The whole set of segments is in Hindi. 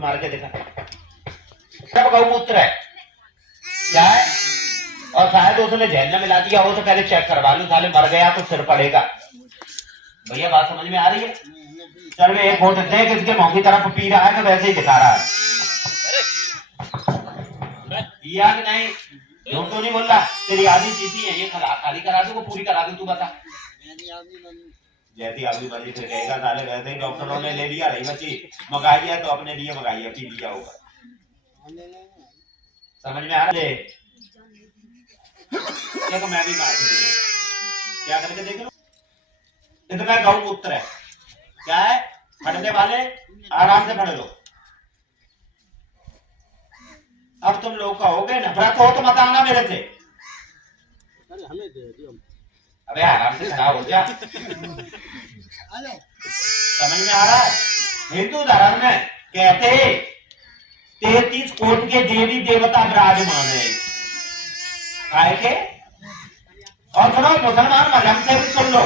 मार के देखा सब गौमूत्र है क्या है, और शायद उसने जहर में मिला दिया हो तो पहले चेक करवा लूं, साले मर गया तो सिर पड़ेगा। भैया बात समझ में आ रही है? चल वे एक वोट दे किसके मुंह की तरफ पी रहा है तो वैसे ही दिखा रहा है। पिया कि नहीं? झूठ तो नहीं बोल रहा? तेरी आधी शीशी है ये खाली करा दूं, पूरी करा दूं, तू बता। जैसी आदमी मर्जी फिर कहेगा साले वैसे ही डॉक्टरों ने ले लिया, रही बच्ची मंगाई है तो अपने लिए मंगाई है, पी लिया होगा। समझ में आ रहा है? तो मैं भी मार के क्या करके देख लो, इतना गौमूत्र है क्या है, फटने वाले आराम से फट लो। अब तुम लोग कहोगे नफरत हो तो मत आना मेरे से, अबे आराम से खड़ा हो जा। समझ में आ रहा है? हिंदू धर्म में कहते 33 कोट के देवी देवता विराजमान है काय के। और सुनो मुसलमान मजहब से भी सुन लो,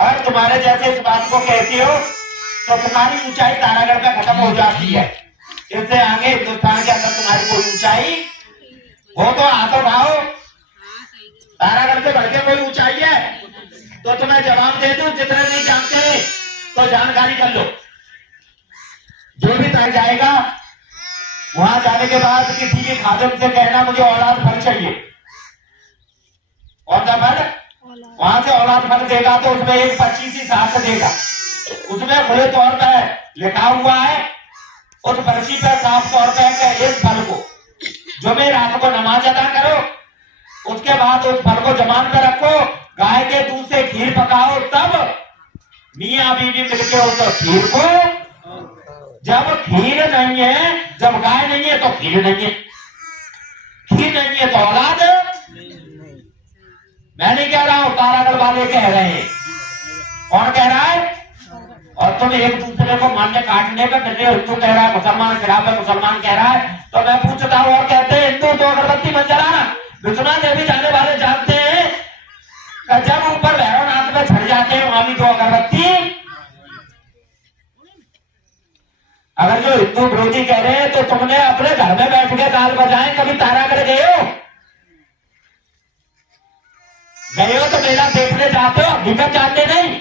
अगर तुम्हारे जैसे इस बात को कहते हो तो तुम्हारी ऊंचाई तारागढ़ पे खत्म हो जाती है। इससे आगे हिंदुस्तान के अंदर तुम्हारी कोई ऊंचाई हो तो हाथ उठाओ। तारागढ़ से बढ़ के कोई ऊंचाई है तो तुम्हें जवाब दे दूं, जितने नहीं जानते तो जानकारी कर लो। जो भी तय जाएगा वहां जाने के बाद किसी भी खादिम से कहना मुझे औलाद फल चाहिए, कौन सा फल? वहां से औलाद फल देगा तो उसमें एक 25 साथ देगा, उसमें खुले तौर पर लिखा हुआ है उस पर्ची पर साफ तौर पर इस फल को जो मैं रात को नमाज अदा करो उसके बाद उस फल को जमान पर रखो, गाय के दूध से खीर पकाओ, तब मियाँ बीवी मिलके उस खीर को, जब खीर नहीं है, जब गाय नहीं है तो खीर नहीं है, खीर नहीं है तो औलाद। मैं नहीं कह रहा हूं, तारागढ़ वाले कह रहे हैं। कौन कह रहा है? और तुम एक दूसरे को मारने काटने पे डरे हो, हिंदू कह रहा है मुसलमान खिलाफ है, मुसलमान कह रहा है, तो मैं पूछता हूं और कहते हैं हिंदू तो अगरबत्ती मत जलाना। विश्वनाथ देवी जाने वाले जानते हैं जब ऊपर भैरवनाथ में छड़ जाते हैं वहां भी तो अगरबत्ती। अगर जो हिंदू विरोधी कह रहे हैं तो तुमने अपने घर में बैठ के ताल बजाए, कभी तारागढ़ गए हो? गए हो तो मेला देखने जाते हो, हकीकत जानते नहीं।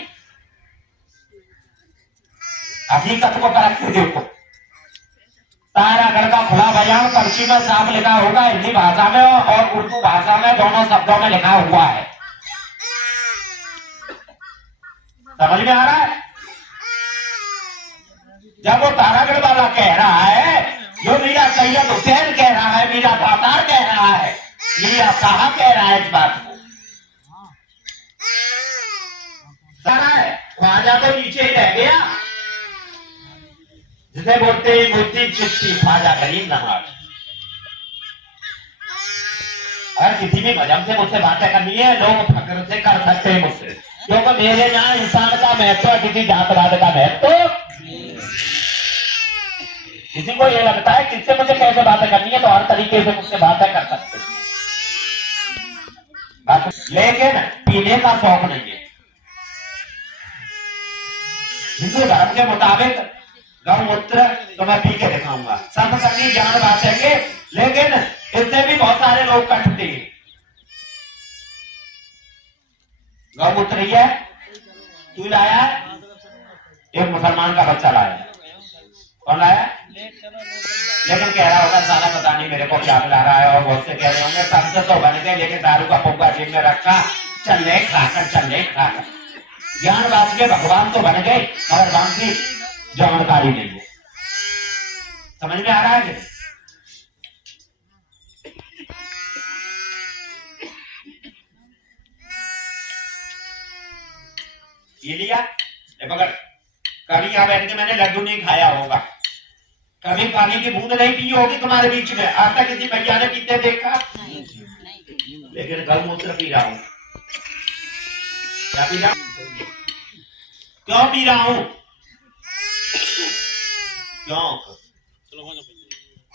हकीकत को परख के देखो। तारागढ़ का खुला बयान पर्ची में साफ लिखा होगा, हिंदी भाषा में और उर्दू भाषा में, दोनों शब्दों में लिखा हुआ है। समझ में आ रहा है? जब वो तारागढ़ वाला कह रहा है, जो मीरा सैयद हुसैन कह रहा है, मीरा दातार कह रहा है, मीरा शाह कह रहा है, इस बात को ख्वाजा तो नीचे ही रह गया, जिसे बोलते मुफ्ती चिश्ती ख्वाजा करीम नवाज। अगर किसी भी मजहब से मुझसे बातें करनी है लोग फक्र से कर सकते हैं मुझसे, क्योंकि मेरे यहाँ इंसान का महत्व है, किसी जातवाद का महत्व। किसी को ये लगता है किससे मुझे कैसे बातें करनी है तो हर तरीके से मुझसे बातें कर सकते हैं, लेकिन पीने का शौक नहीं है। हिंदू धर्म के मुताबिक गौमूत्र तो मैं पी के दिखाऊंगा, सब करनी ज्ञान बांटेंगे, लेकिन इससे भी बहुत सारे लोग कटते हैं। गौमूत्र ही है, तू लाया, एक मुसलमान का बच्चा लाया, कौन लाया? लेकिन कह रहा होगा साला पता नहीं मेरे को क्या मिला रहा है, और बहुत से कह रहे होंगे शब्द तो बन गए लेकिन दारू का पुग्गा जेब में रखा, चल ले खाकर, चल ले खाकर। ज्ञान बात के भगवान तो बन गए और बाकी जानकारी नहीं है। समझ में आ रहा है? ये लिया, ये पकड़। कभी यहाँ बैठ के मैंने लड्डू नहीं खाया होगा, कभी पानी की बूंद नहीं पी होगी तुम्हारे बीच में, आज तक किसी भैया ने पीते देखा? लेकिन गौमूत्र पी रहा हूं। क्या पी रहा हूं? क्यों पी रहा हूं? क्यों?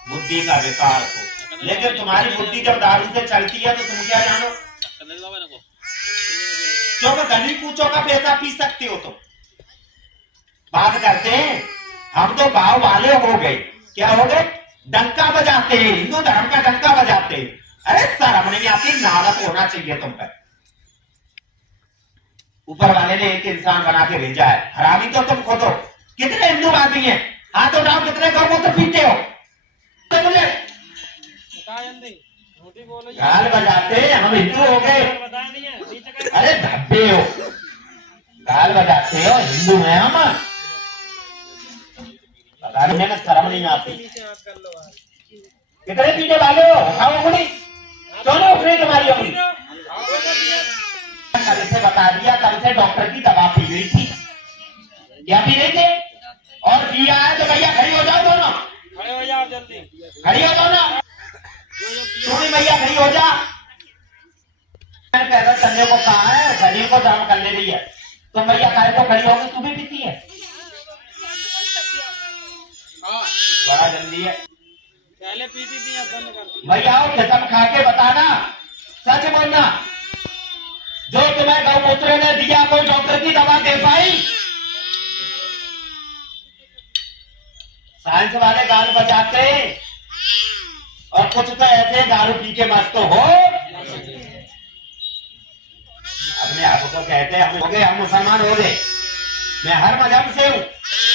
बुद्धि का विकास हो। लेकिन तुम्हारी बुद्धि जब दारू से चलती है तो तुम क्या जानो? क्योंकि गली कूचों का पैसा पी सकते हो तुम। बात करते हैं हम तो गांव वाले हो गए, क्या हो गए, डंका बजाते हैं, हिंदू धर्म का डंका बजाते हैं। अरे शर्म नहीं आती, नारद होना चाहिए तुम पर। ऊपर वाले ने एक इंसान बना के भेजा है, हरामी तो तुम खुद हो। कितने हिंदूवादी हैं, हाथ उठाओ, कितने गौमूत्र पीते हो? तो मुझे गाल बजाते हम हिंदू हो गए। अरे धब्बे हो, गाल बजाते हो, हिंदू है हम। बता रहे हैं, शर्म नहीं आती। कितने पीने वाले हो, उठाओ उंगली, क्यों नहीं उठनी तुम्हारी उंगली? कल से बता दिया, कल से डॉक्टर की दवा पी गई थी, क्या पी रही थे? और पिया है तो भैया खड़ी हो जाओ, दोनों खड़े हो जाओ, जल्दी खड़ी हो जाओ ना, तू भी भैया खड़ी हो जा। पैदल चलने को कहा है, शरीर को जाम कर ले रही है, तो भैया खाए तो खड़ी होगी, तू भी पीती है, बड़ा जल्दी है। पहले पीती थी, अब बंद कर दी। भैया आओ, कसम खा के बताना, सच बोलना, जो तुम्हें गौमूत्र ने दिया कोई डॉक्टर की दवा दे पाई? साइंस वाले गाल बजाते, और कुछ तो ऐसे दारू पी के मस्त हो, अपने आप को कहते हैं हो गए, हम मुसलमान हो गए, मैं हर मजहब से हूँ।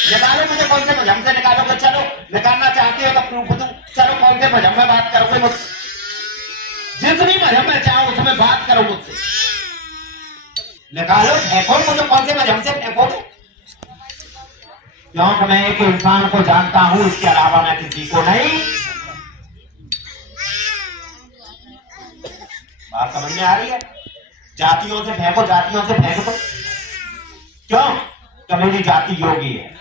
निकालो मुझे, कौन से मजहब से निकालोगे? चलो निकालना चाहते हो तो प्रूफ दूं, चलो कौन से मजहब में बात करोगे मुझसे? जिस भी मजहब में चाहो उसमें बात करो मुझसे, निकालो, फेंको मुझे, कौन से मजहब से फेंकोगे? क्योंकि मैं एक इंसान को जानता हूं, इसके अलावा मैं किसी को नहीं। बात समझ में आ रही है? जातियों से फेंको, जातियों से फेंको, क्यों? तो मेरी जाति योगी है,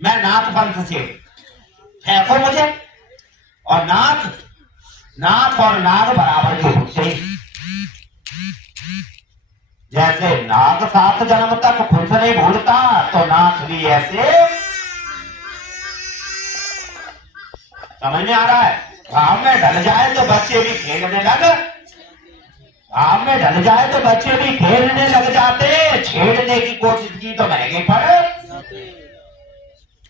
मैं नाथ पंथ से, फेंको मुझे। और नाथ और नाग बराबर के होते हैं। जैसे नाग 7 जन्म तक खुद नहीं भूलता, तो नाथ भी ऐसे। समझ में आ रहा है? भाव में ढल जाए तो बच्चे भी खेलने लग, भाव में ढल जाए तो बच्चे भी खेलने लग जाते, छेड़ने की कोशिश की तो महंगे पड़े।